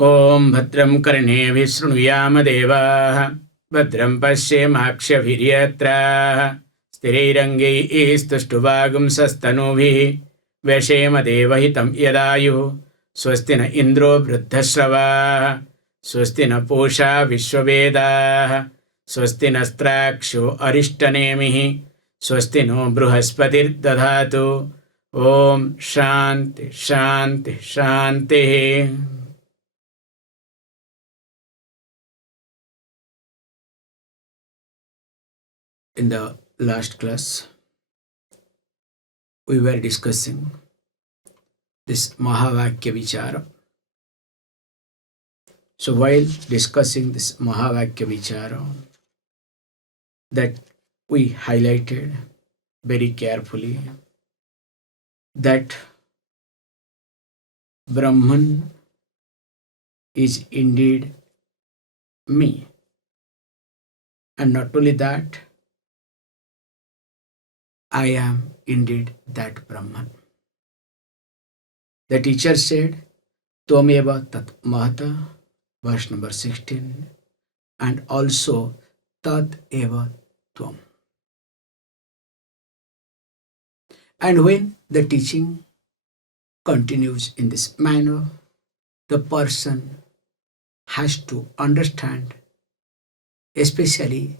Om Bhadram Karneभिः शृणुयाम देवाः भद्रं पश्येमाक्षभिर्यत्राः स्थिरैरङ्गैः स्तुष्टुवागुंसस्तनूभिः व्यशेम देवहितं यदायुः स्वस्ति न इन्द्रो वृद्धश्रवाः स्वस्ति न पूषा विश्ववेदाः स्वस्ति नस्त्राक्षो अरिष्टनेमिः स्वस्ति नो बृहस्पतिर्दधातु ओम शांति शांति शांति. In the last class, we were discussing this mahāvākya vichara. So while discussing this mahāvākya vichara, that we highlighted very carefully that Brahman is indeed me. And not only that, I am indeed that Brahman. The teacher said, Tvameva tat mahata, verse number 16, and also tat eva tvam. And when the teaching continues in this manner, the person has to understand, especially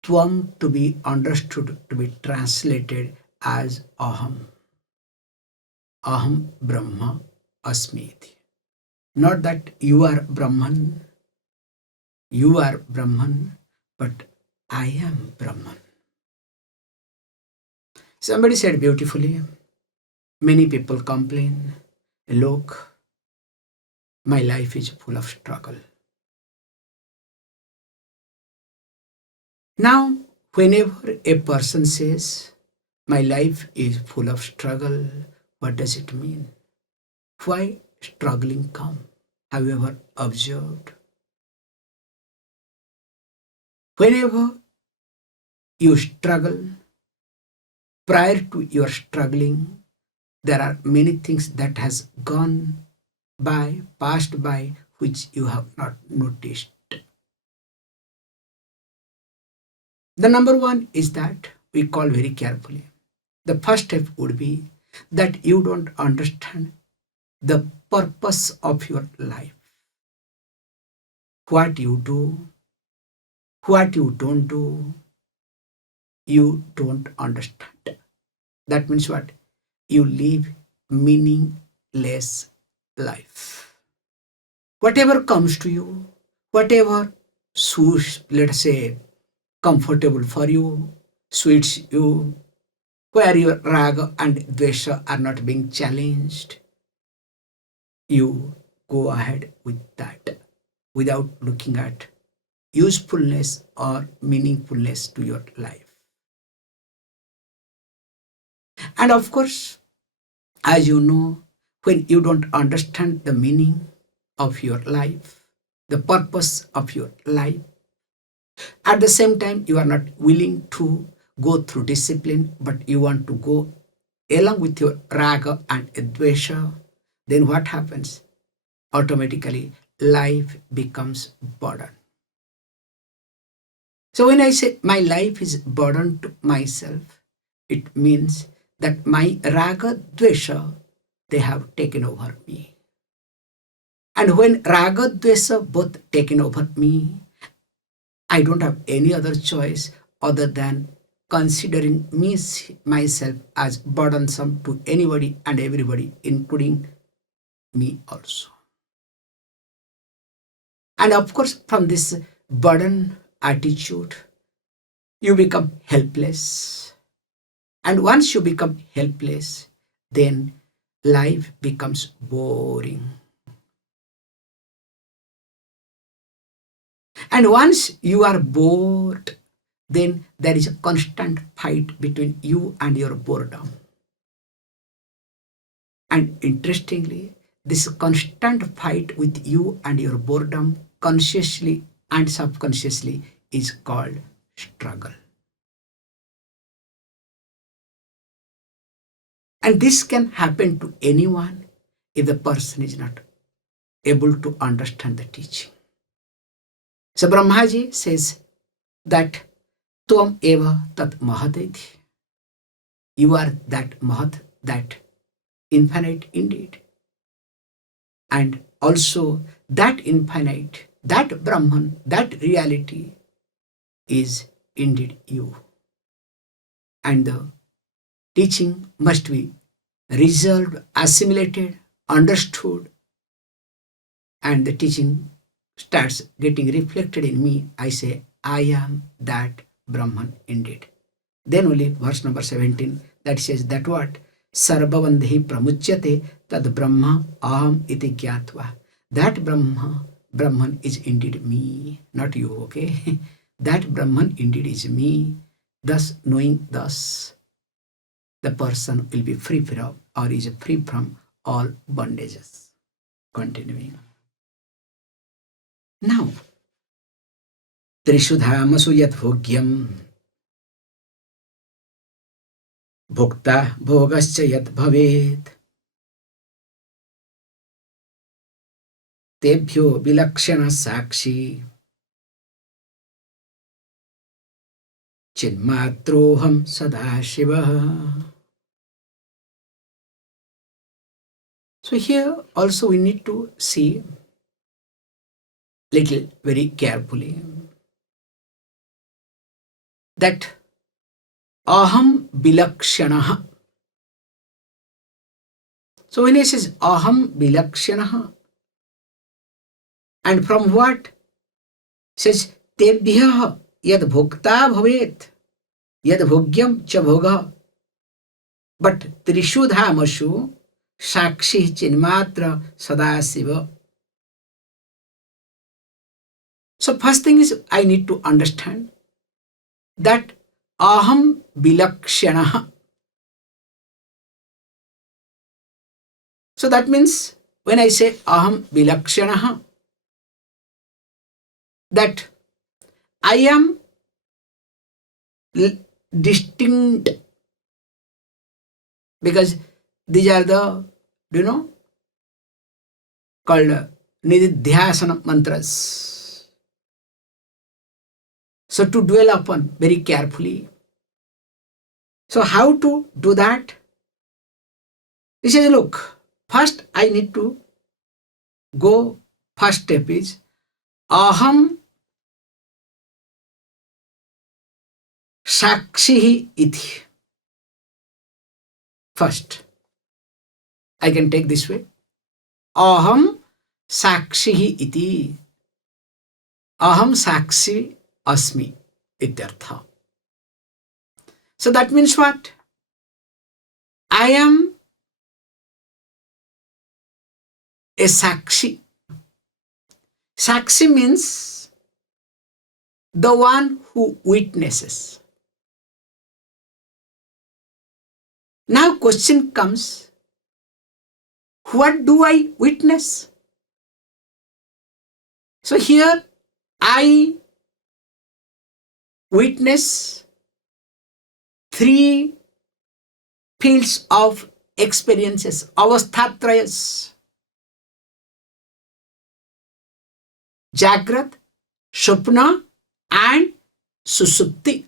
tvam to be understood, to be translated as aham. Aham brahmāsmi. Not that you are Brahman, but I am Brahman. Somebody said beautifully, many people complain, look, my life is full of struggle. Now, whenever a person says, my life is full of struggle, what does it mean? Why struggling come? Have you ever observed? Whenever you struggle, prior to your struggling, there are many things that has gone by, passed by, which you have not noticed. The number one is that we call very carefully. The first step would be that you don't understand the purpose of your life. What you do, what you don't do, you don't understand. That means what? You live meaningless life. Whatever comes to you, whatever suits, let's say, comfortable for you, suits you, where your raga and dvesha are not being challenged, you go ahead with that without looking at usefulness or meaningfulness to your life. And of course, as you know, when you don't understand the meaning of your life, the purpose of your life, at the same time, you are not willing to go through discipline, but you want to go along with your raga and dvesha, then what happens? Automatically, life becomes burden. So when I say my life is burden to myself, it means that my raga, dvesha, they have taken over me. And when raga, dvesha both taken over me, I don't have any other choice other than considering myself as burdensome to anybody and everybody, including me also. And of course, from this burden attitude, you become helpless. And once you become helpless, then life becomes boring. And once you are bored, then there is a constant fight between you and your boredom. And interestingly, this constant fight with you and your boredom, consciously and subconsciously, is called struggle. And this can happen to anyone if the person is not able to understand the teaching. So Brahmaji says that tvam eva tat mahadeti. You are that mahat, that infinite indeed. And also that infinite, that Brahman, that reality is indeed you. And the teaching must be resolved, assimilated, understood, and the teaching starts getting reflected in me. I say, I am that Brahman indeed. Then only verse number 17 that says that what? Sarvabandhi pramuchyate tad brahma aham iti gyatva. That Brahman is indeed me, not you, okay? That Brahman indeed is me. Thus, knowing thus, the person will be free from or is free from all bondages. Continuing. Now, Trishudhamasu yat bhogyam bhoktā bhogascha yat bhavet tebhyo vilakṣaṇaḥ sākṣī cinmātraḥ sadāśivaḥ. So here also we need to see little very carefully that aham vilakṣaṇaḥ. So when he says aham vilakṣaṇaḥ, and from what? Says tebhyaḥ yad bhoktā bhavet yad bhogyam cha bhoga. But trishudhāmasu sākṣī cinmātraḥ sadāśivaḥ. So first thing is I need to understand that aham vilakṣaṇaḥ. So that means when I say aham vilakṣaṇaḥ, that I am distinct, because these are the, called nididhyasana mantras. So to dwell upon very carefully. So how to do that? He says, look, first I need to go, first step is aham sākṣī iti. First, I can take this way. Aham sākṣī iti. Aham sākṣī asmi ityartha. So that means what? I am a sākṣī. Sākṣī means the one who witnesses. Now question comes, what do I witness? So here I witness three fields of experiences, avasthā-trayam: Jagrat, Swapna and Susupti.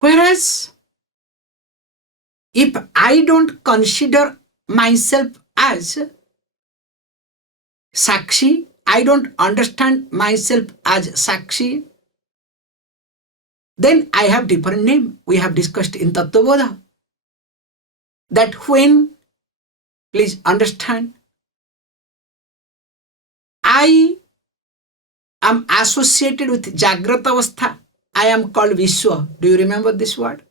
Whereas, if I don't consider myself as sākṣī, I don't understand myself as sākṣī, then I have different name. We have discussed in Tattva-bodha that when, please understand, I am associated with Jagrata avastha, I am called Vishwa. Do you remember this word?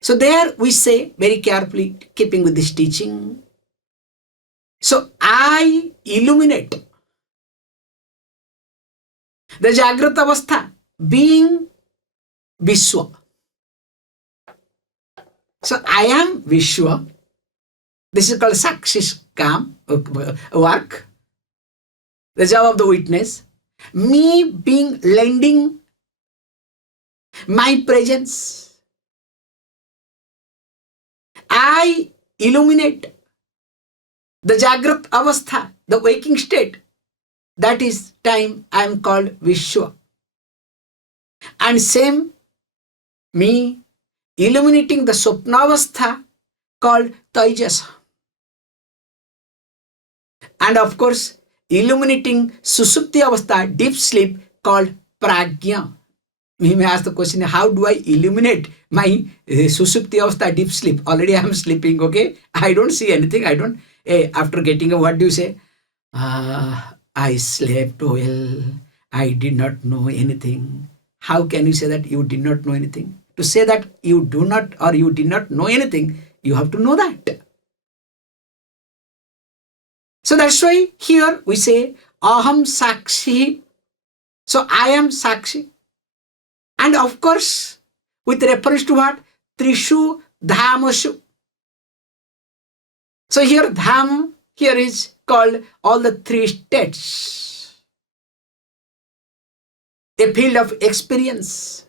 So there we say, very carefully, keeping with this teaching, so I illuminate the Jagrata avastha being Vishwa. So I am Vishwa. This is called sākṣī kam, work, the job of the witness. Me being lending my presence. I illuminate the Jagrat avastha, the waking state. That is time I am called Vishwa. And same me illuminating the Swapnavastha called Taijasa. And of course, illuminating Susupti avastha, deep sleep, called Prajna. You may ask the question, how do I illuminate my Susupti avastha, deep sleep? Already I am sleeping, okay? I don't see anything. I don't. After getting up, what do you say? I slept well. I did not know anything. How can you say that you did not know anything? To say that you do not or you did not know anything, you have to know that. So that's why here we say aham sākṣī. So I am sākṣī. And of course, with reference to what? Trishu dhamashu. So here dham here is called all the three states. A field of experience.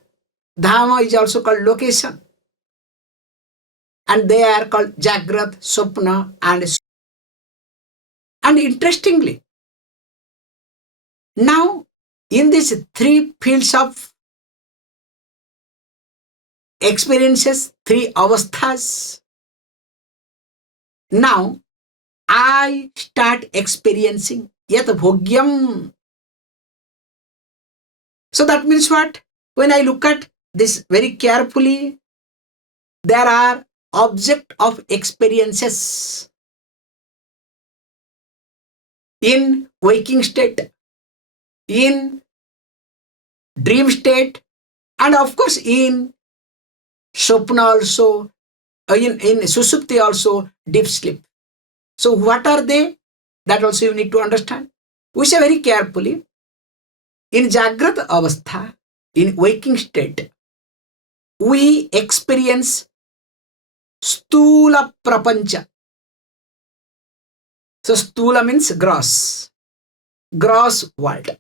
Dhama is also called location. And they are called Jagrat, Swapna and interestingly, now in these three fields of experiences, three avasthas, now I start experiencing yat bhogyam. So that means what? When I look at this very carefully, there are object of experiences in waking state, in dream state, and of course in Swapna also, in Susupti also, deep sleep. So what are they? That also you need to understand. We say very carefully, in Jagrat avastha, in waking state, we experience stula prapancha. So stula means gross world.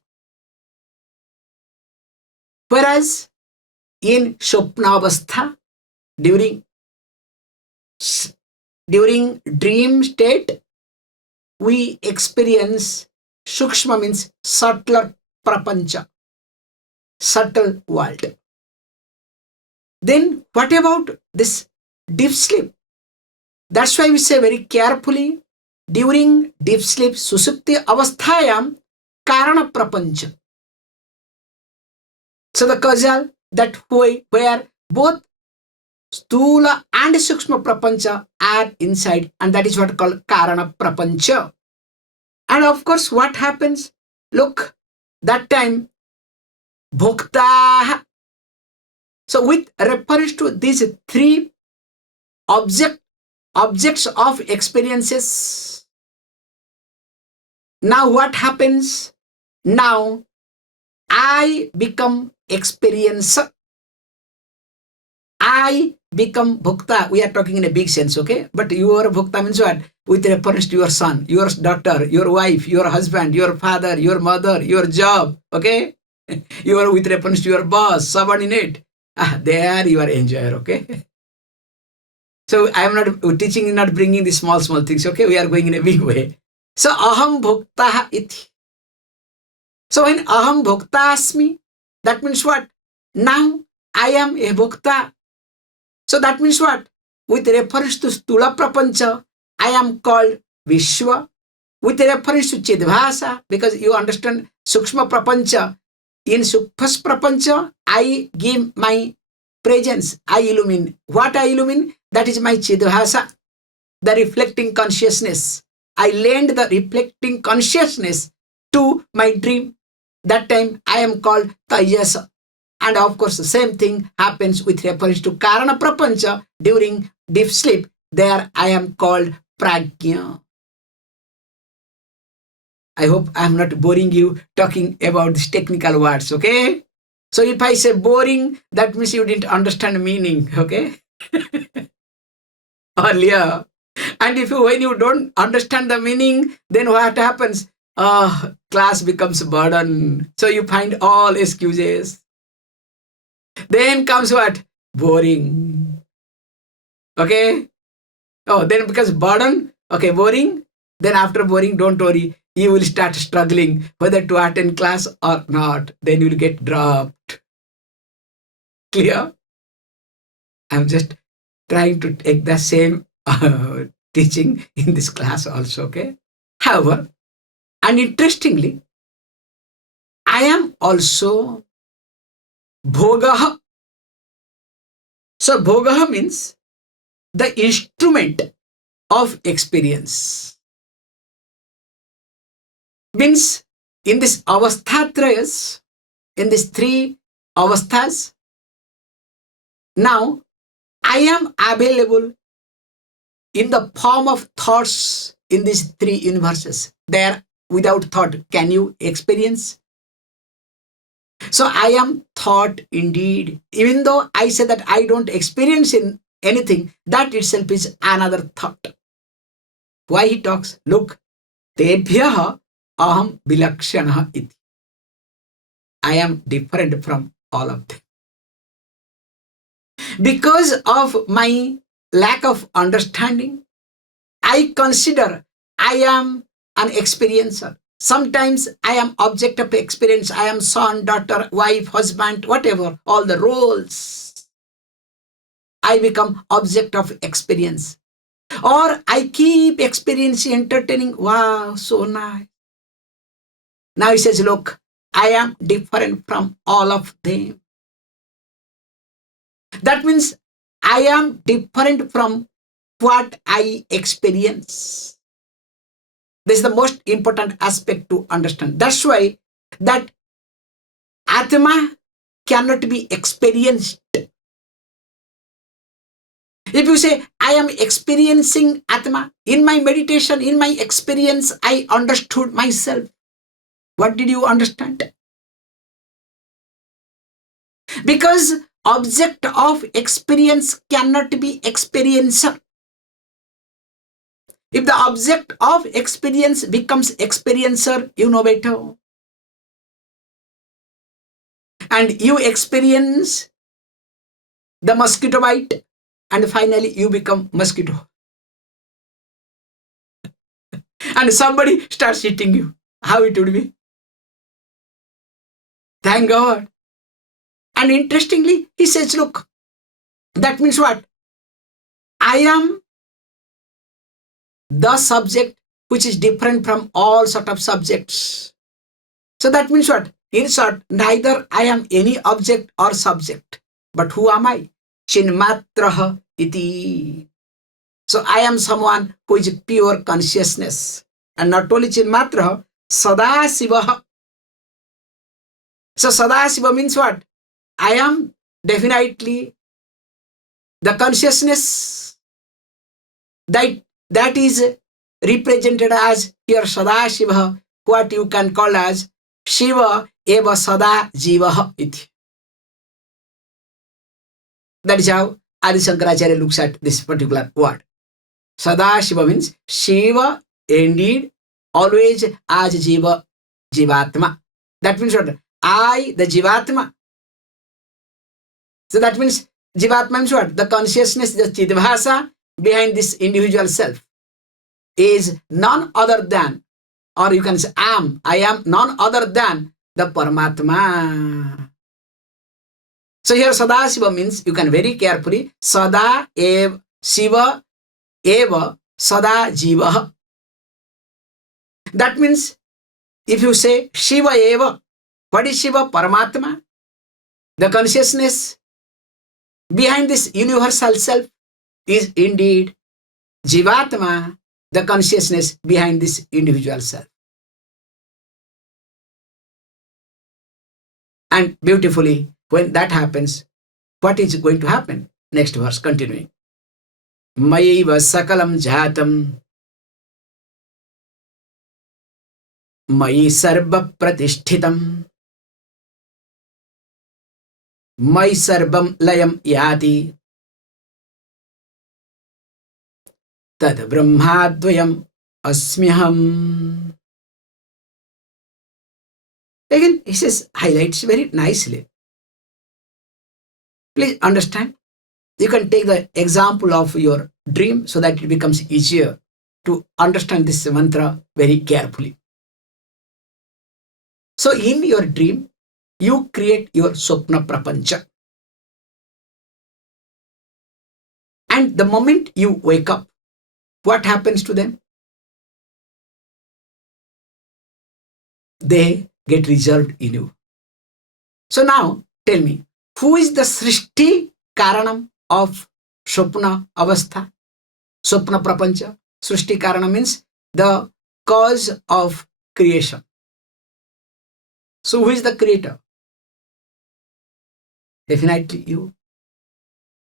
Whereas in Swapnavastha, during dream state, we experience sukshma means subtler prapancha, subtle world. Then what about this deep sleep? That's why we say very carefully, during deep sleep, susupti avasthāyam karana prapancha. So the causal, that where both stula and sukshma prapancha are inside, and that is what called karana prapancha. And of course, what happens? Look, that time bhoktā. So with reference to these three objects of experiences, now what happens? Now I become experiencer. I become bhoktā. We are talking in a big sense, okay? But your bhoktā means what? With reference to your son, your daughter, your wife, your husband, your father, your mother, your job, okay? You are with reference to your boss, subordinate. There you are enjoyer, okay? So I am not teaching, not bringing the small things, okay? We are going in a big way. So aham bhoktā iti. So when aham bhoktāsmi, that means what? Now I am a bhoktā. So that means what? With reference to stula prapancha, I am called Vishwa. With reference to chidbhasa, because you understand sukshma prapancha, in sukshma prapancha, I give my presence, I illumine. What I illumine? That is my chidbhasa, the reflecting consciousness. I lend the reflecting consciousness to my dream. That time I am called Taijasa. And of course, the same thing happens with reference to Karana Prapancha during deep sleep. There I am called Prajna. I hope I am not boring you talking about these technical words, okay? So if I say boring, that means you didn't understand meaning, okay? Earlier. And when you don't understand the meaning, then what happens? Class becomes a burden. So you find all excuses. Then comes what? Boring. Okay? Oh, then because burden, okay, boring. Then after boring, don't worry. You will start struggling whether to attend class or not. Then you will get dropped. Clear? I'm just trying to take the same teaching in this class also, okay? However, and interestingly, I am also bhoga. So bhoga means the instrument of experience. Means in this avasthā-trayas, in these three avasthas, now I am available in the form of thoughts in these three universes. There, without thought, can you experience? So I am thought indeed. Even though I say that I don't experience in anything, that itself is another thought. Why he talks? Look, tebhyaḥ aham vilakṣaṇaḥ iti. I am different from all of them. Because of my lack of understanding, I consider I am an experiencer. Sometimes I am object of experience. I am son, daughter, wife, husband, whatever, all the roles. I become object of experience. Or I keep experiencing, entertaining. Wow, so nice. Now he says, look, I am different from all of them. That means I am different from what I experience. This is the most important aspect to understand. That's why that Atma cannot be experienced. If you say, I am experiencing Atma, in my meditation, in my experience, I understood myself. What did you understand? Because object of experience cannot be experiencer. If the object of experience becomes experiencer, you know better. And you experience the mosquito bite, and finally you become mosquito. And somebody starts hitting you. How it would be? Thank God. And interestingly, he says, look, that means what? I am the subject which is different from all sort of subjects. So that means what? In short, neither I am any object or subject. But who am I? Cinmātraḥ iti. So I am someone who is pure consciousness. And not only cinmātraḥ, sadāśivaḥ. So sadāśivaḥ means what? I am definitely the consciousness that is represented as here sadāśivaḥ, what you can call as Shiva eva sadājivaḥ iti. That is how Adi Shankaracharya looks at this particular word. Sadāśiva means Shiva indeed always as Jiva, Jivatma. That means what? I, the Jivatma. So that means Jivatma means what? The consciousness, the Chidbhasa behind this individual self is none other than, or you can say Ahaṁ, I am none other than the Paramatma. So here Sadāśiva means, you can very carefully, Sada eva Shiva eva sadājivaḥ. That means if you say Shiva eva, what is Shiva? Paramatma. The consciousness behind this universal self is indeed Jivatma, the consciousness behind this individual self. And beautifully, when that happens, what is going to happen? Next verse, continuing. Mayaiva sakalam jatam mayi sarva pratishtitam mayi sarvam layam yati tad brahmādvayam asmyaham. Again, he says, highlights very nicely. Please understand. You can take the example of your dream so that it becomes easier to understand this mantra very carefully. So in your dream, you create your swapna prapancha. And the moment you wake up, what happens to them? They get resolved in you. So now tell me, who is the Srishti Karanam of Swapna Avastha? Swapna Prapancha. Srishti Karanam means the cause of creation. So who is the creator? Definitely you.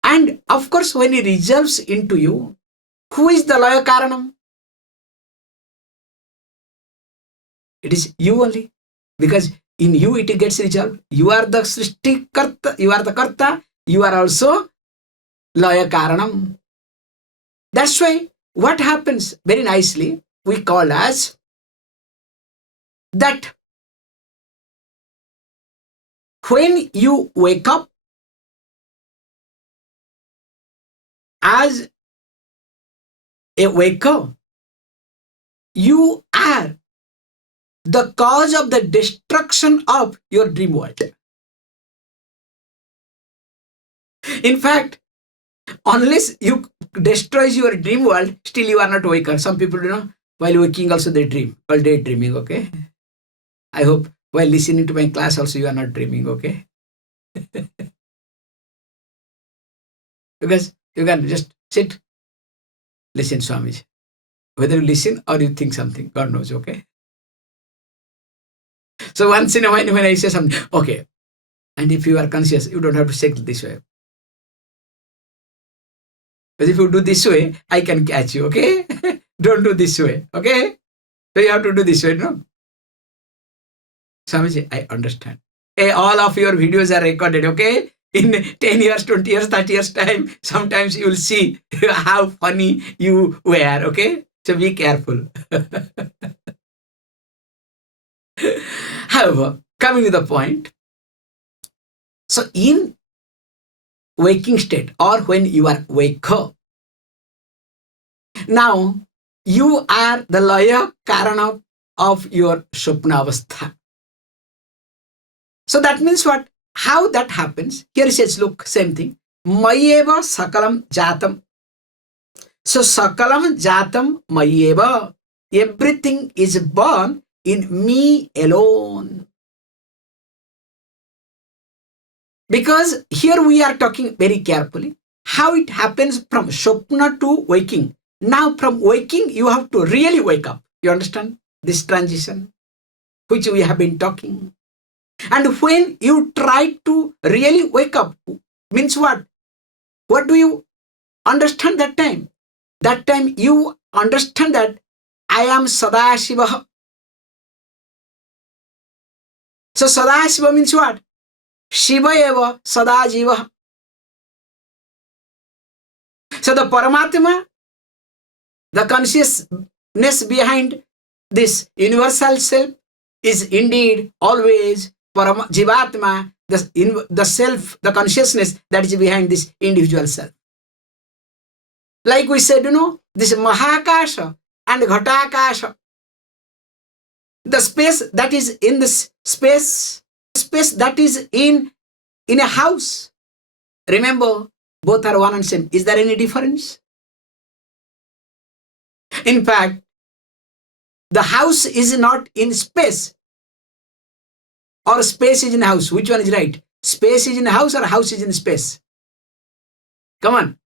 And of course, when he resolves into you, who is the Laya Karanam? It is you only. Because in you it gets resolved. You are the Srishti Karta, you are the Karta, you are also Laya Karanam. That's why what happens very nicely, we call as that when you wake up as a waker, you are the cause of the destruction of your dream world. In fact, unless you destroy your dream world, still you are not waker. Some people, while waking also they dream, all day dreaming, okay? I hope while listening to my class also you are not dreaming, okay? Because you can just sit, listen Swamiji. Whether you listen or you think something, God knows, okay? So once in a while when I say something, okay, and if you are conscious, you don't have to say it this way. Because if you do this way, I can catch you, okay? Don't do this way, okay? So you have to do this way, no? Swamiji, I understand. Hey, all of your videos are recorded, okay? In 10 years, 20 years, 30 years time, sometimes you will see how funny you were, okay? So be careful. However, coming to the point, so in waking state or when you are waker, now you are the Laya Karana of your Swapna Avastha. So that means what? How that happens? Here it says, look, same thing. Mayeva sakalam jatam. So sakalam jatam mayeva. Everything is born in me alone. Because here we are talking very carefully how it happens from Swapna to waking. Now from waking, you have to really wake up. You understand this transition, which we have been talking. And when you try to really wake up, means what? What do you understand that time? That time you understand that I am sadāśivaḥ. So sadāśivaḥ means what? Shiva eva sadājivah. So the Paramatma, the consciousness behind this universal self is indeed always Jivatma, the self, the consciousness that is behind this individual self. Like we said, this mahākāsha and ghatākāsha, the space that is in this space that is in a house. Remember, both are one and same. Is there any difference? In fact, the house is not in space, or space is in house. Which one is right? Space is in house or house is in space? Come on.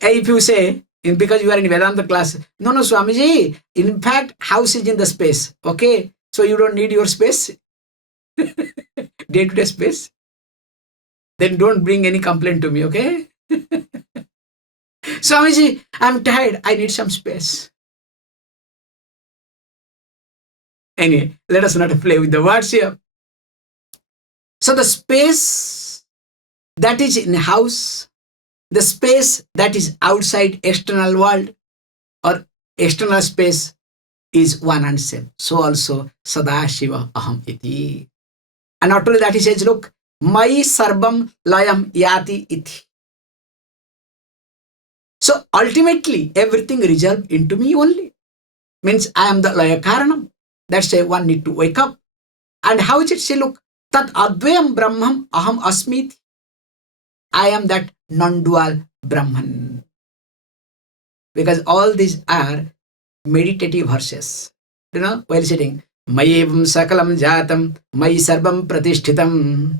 If you say, because you are in Vedanta class, no, Swamiji, in fact, house is in the space. Okay, so you don't need your space, day-to-day space. Then don't bring any complaint to me, okay? Swamiji, I'm tired. I need some space. Anyway, let us not play with the words here. So the space that is in house, the space that is outside external world or external space is one and same. So also sadāśivaḥ aham iti. And not only that, he says, look, mai sarvam layam yati iti. So ultimately, everything resolved into me only. Means I am the laya karanam. That's why one need to wake up. And how is it say, look, tat advayam brahmam aham asmi. I am that non-dual Brahman. Because all these are meditative verses. While sitting, mayevam sakalam jatam, mayi sarvam pratishthitam.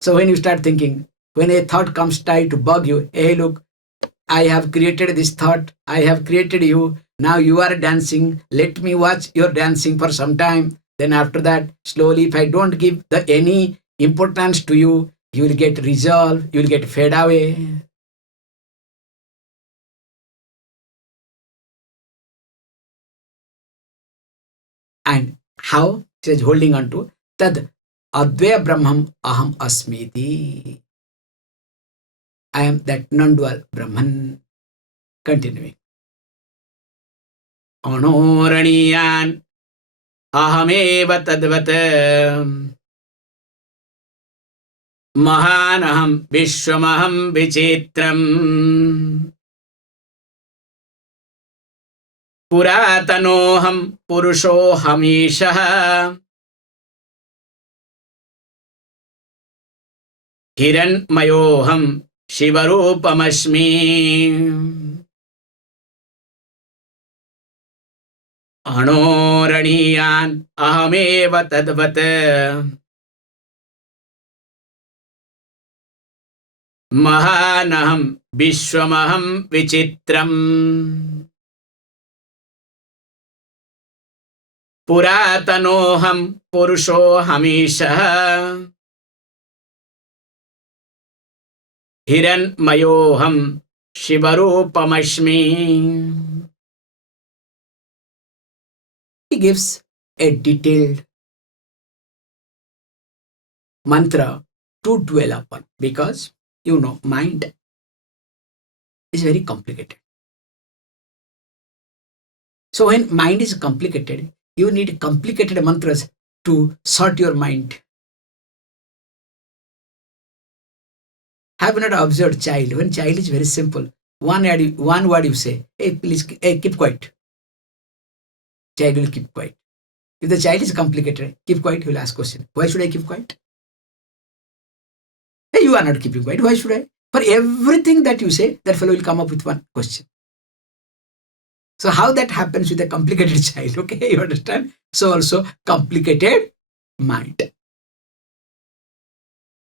So when you start thinking, when a thought comes try to bug you, hey look, I have created this thought, I have created you, now you are dancing, let me watch your dancing for some time. Then after that, slowly, if I don't give any importance to you, you will get resolved, you will get fade away. And how? She is holding on to tad advaya brahmam aham asmiti. I am that non-dual Brahman. Continuing. Anoraniyan ahameva tadvat mahanaham vishwamaham vichitram puratanoham purushohamishah hiranmayoham shivarupamashmi. Anoraniyan ahameva tadvat mahanaham vishwamaham vichitram puratanoham purushohamishah hiranmayoham shivarupamashmi. He gives a detailed mantra to dwell upon, because mind is very complicated. So when mind is complicated, you need complicated mantras to sort your mind. Have you not observed child? When child is very simple, one word you say, hey please, hey, keep quiet. Child will keep quiet. If the child is complicated, keep quiet, he will ask question. Why should I keep quiet? Hey, you are not keeping quiet. Why should I? For everything that you say, that fellow will come up with one question. So how that happens with a complicated child? Okay, you understand? So also complicated mind.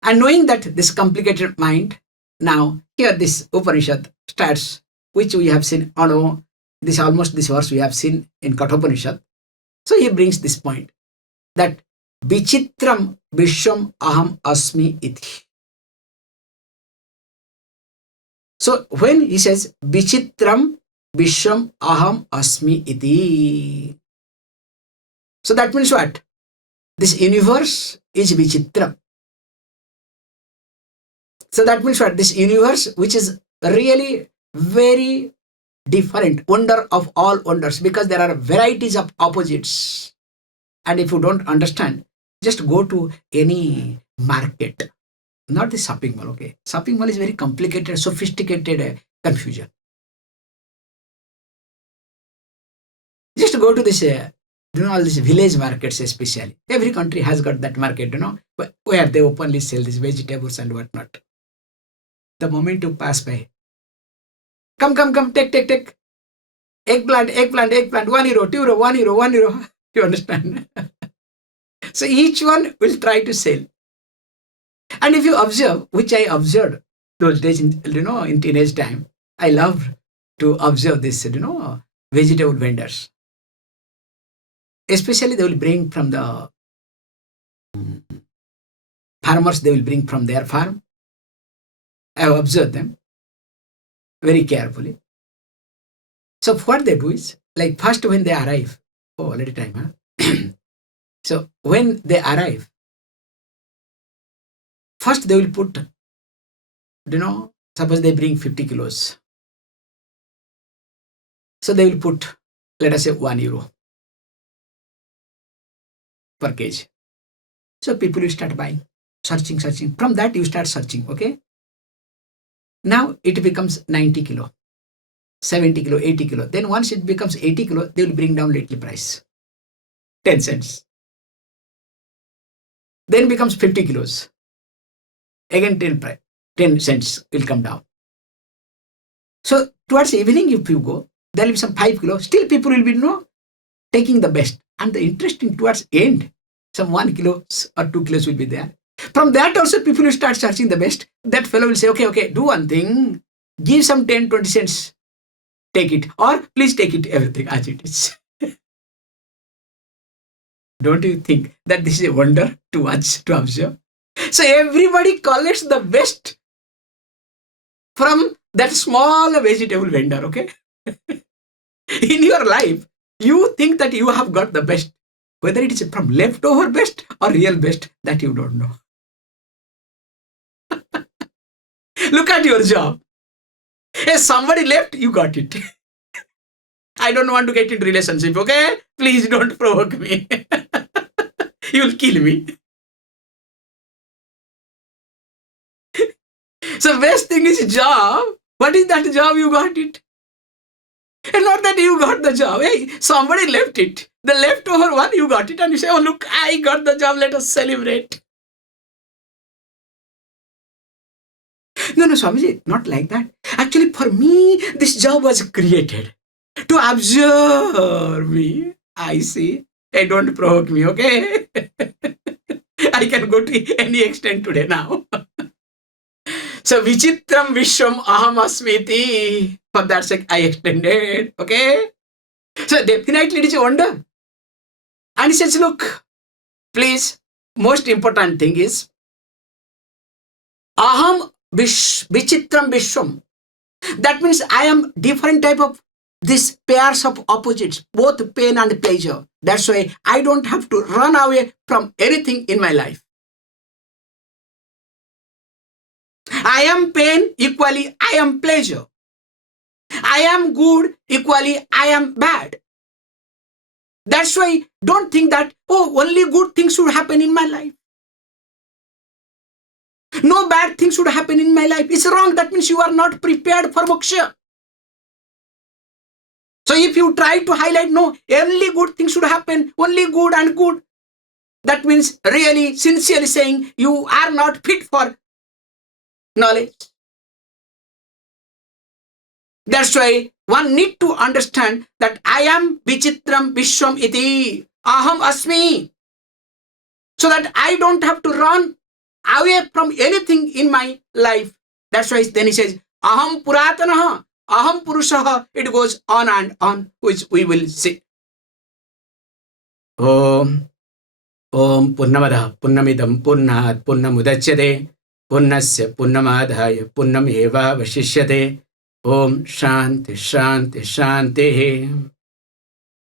And knowing that this complicated mind, now here this Upanishad starts, which we have seen, this verse we have seen in Kathopanishad. So he brings this point that vichitram vishwam aham asmi iti. So when he says vichitram vishwam aham asmi iti, so that means what? This universe is vichitram. So that means what? This universe, which is really very different, wonder of all wonders, because there are varieties of opposites. And if you don't understand, just go to any market, not the shopping mall. Okay, shopping mall is very complicated, sophisticated confusion. Just go to this all these village markets, especially every country has got that market, where they openly sell these vegetables and whatnot. The moment you pass by, come, take eggplant, 1 euro, 2 euro, 1 euro, 1 euro. You understand? So each one will try to sell. And if you observe, which I observed those days, in teenage time, I loved to observe this, vegetable vendors. Especially they will bring from the farmers, they will bring from their farm. I have observed them very carefully. So what they do is, like first when they arrive, already time, huh? So when they arrive, first they will put, suppose they bring 50 kilos. So they will put, let us say 1 euro per kg. So people will start buying, searching. From that you start searching, okay? Now it becomes 90 kilo. 70 kilo, 80 kilo. Then once it becomes 80 kilo, they will bring down little price. 10 cents. Then becomes 50 kilos. Again 10 cents will come down. So towards evening, if you go, there will be some 5 kilos. Still people will be taking the best. And the interesting towards end, some 1 kilo or 2 kilos will be there. From that also people will start searching the best. That fellow will say, okay, do one thing. Give some 10, 20 cents. Take it. Or please take it everything as it is. Don't you think that this is a wonder to watch, to observe? So everybody collects the best from that small vegetable vendor, okay? In your life, you think that you have got the best. Whether it is from leftover best or real best, that you don't know. Look at your job. If somebody left, you got it. I don't want to get into relationship, okay? Please don't provoke me. You'll kill me. So best thing is job. What is that job? You got it. And not that you got the job. Hey, somebody left it. The leftover one, you got it. And you say, oh, look, I got the job. Let us celebrate. No, Swamiji, not like that. Actually, for me, this job was created to observe me. I see. Hey, don't provoke me, okay? I can go to any extent today now. So, vichitram vishwam aham asmiti. For that sake, I extended, okay? So, definitely it is a wonder. And he says, look, please, most important thing is, aham vichitram vishwam. That means I am different type of these pairs of opposites, both pain and pleasure. That's why I don't have to run away from anything in my life. I am pain, equally I am pleasure. I am good, equally I am bad. That's why don't think that, oh, only good things should happen in my life. No bad things should happen in my life. It's wrong. That means you are not prepared for moksha. So if you try to highlight, no, only good things should happen, only good and good, that means really, sincerely saying, you are not fit for knowledge. That's why one need to understand that I am vichitram vishwam iti, aham asmi. So that I don't have to run away from anything in my life. That's why then he says, aham puratanaha, aham purushaha. It goes on and on, which we will see. Om Purnamada Purnamidam Purnat Purnamudachyate Purnasya Purnamadhaya Purnameva Vashishyate. Om Shanti Shanti Shanti.